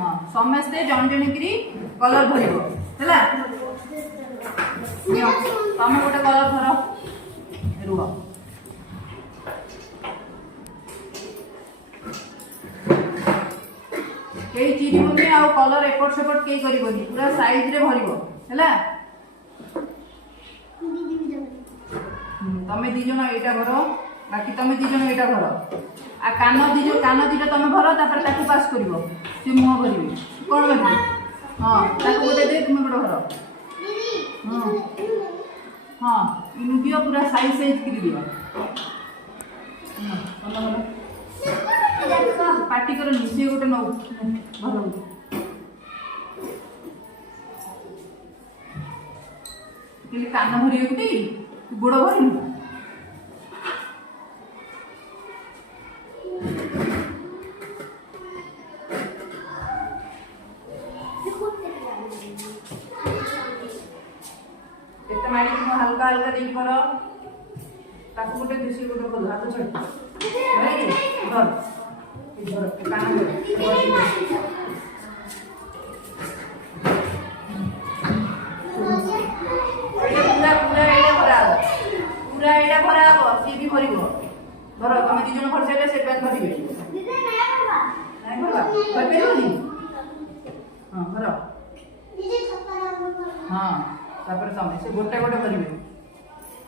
हाँ समस्ते जन जन करी कलर भरिबो हैला तमे गोटे कलर धर रुह कई चिरिबोनी आ कलर एपट सेपट कई करिबोनी पूरा साइज रे भरिबो हैला तमे दी जण एटा भरो बाकी तमे दी जण एटा भरो आ कान दीटा तमे भरो तापर ताकू पास करिवो से मुह भरिबे कोन भरिबे हां ताकू गोटे दे तुमे गोटे भरो हां हां इन दियो पूरा साइज करि दियो हां पार्टी कर निसे गोटे नौ भलो कान भरी गोटे गोड़ भरी हल्का हल्का देख कर ताकू गोटे देसी गोटे बोल हाथ छड़ धर धर कान धर पूरा एटा भरा सी भी भरिबो धर तमे दी जण भर साइले से पेन भरिबे नहीं भरला भरबेनी हां भर हां तापर तमे से गोटे गोटे भरिबे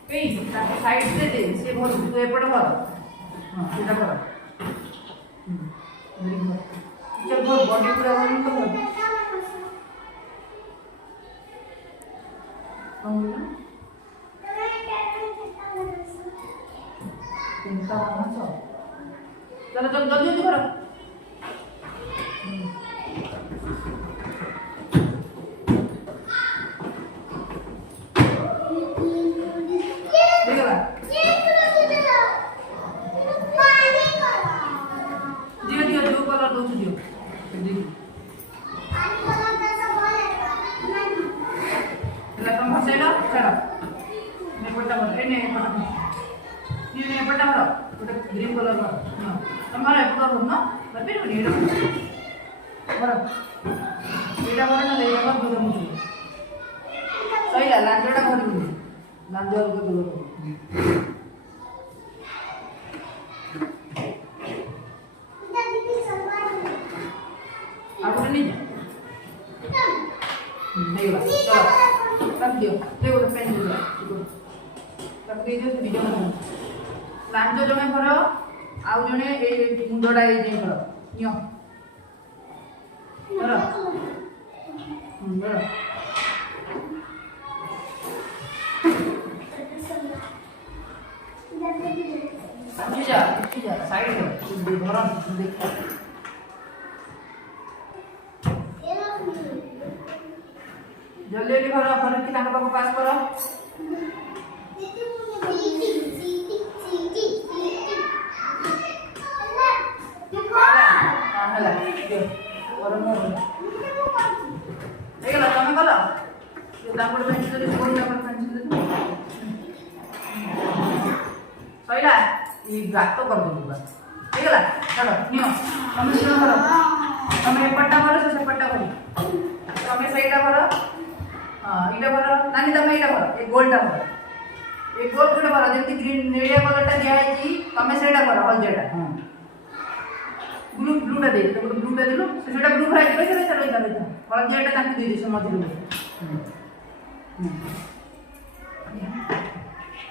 पेई तापर साइड से दे से भर तू एपट भर हां सेटा भर चल भर बॉडी पूरा भर तो भर चिंता मत चलो चलो जल्दी जल्दी करो देखला दियो दियो जो कलर दो दियो तुम हसेलो चलो मैं पट्टा भर ए नहीं पट्टा ये पट्टा भरो गोटे ग्रीन कलर भर हां तुम्हारे एपटा भर ना बते रे भरो एटा भर ना लेया भर दूर मुझे सही ला लांजोटा भर दूर लांजो को दूर आप नहीं जा देखला चलो रख दियो देखो पेन दे रख दे दियो वीडियो में लांजो जमे भर आउ जने ए मुंडडा ए जे भर नियो भर भर उठी जा साइड में भर देख जल्दी जल्दी भर भर के ताका पास पास करो ହେଲା ଗରମ ହେଇଗଲା ତମେ କଲ ତାପରେ ପେନ୍ସିଲ କୋଡ଼ିଟା ପରେ ପେନ୍ସିଲ ସଇଲା ଏ ଗାତ କରିଦେବୁ ପୁରା ହେଇଗଲା ଚାଲ ନିଅ ତମେ ଶୁଣ କର ତମେ ଏପଟଟା କର ସେ ସେପଟଟା କରି ତମେ ସେଇଟା କର ହଁ ଏଇଟା କର ନାନି ତମେ ଏଇଟା କର ଏ ଗୋଲଟା କର ଏ ଗୋଲ ଯୋଉଟା କର ଯେମିତି ଗ୍ରୀନ ନେଳିଆ କଲରଟା ଦିଆହେଇଛି ତମେ ସେଇଟା କର ହଳଦିଆଟା ହଁ ब्लू ब्लूटा दे तो ब्लूटा दिलो सेटा ब्लू फ्राई करे से चलो इधर इधर हळदियाटा ताकि दे दे से मधुर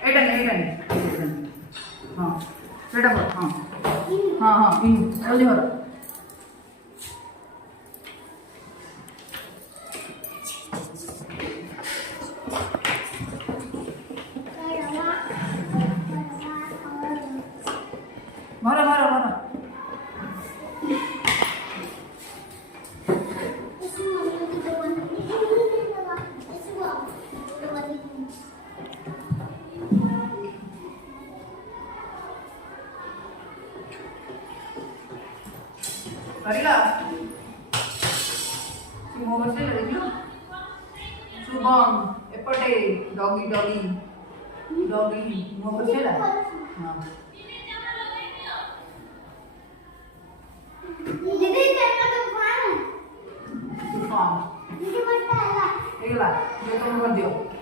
एटा नहीं हां सेटा कर हां हां हां इन जल्दी करो मारो मारो मारो करिला सिंह बसे देखियो शुभम एपटे डॉगी डॉगी डॉगी मो बसेला हां दीदी तेरा तो कौन ହେଇଗଲା, ଯେ ତମେ କରିଦିଅ।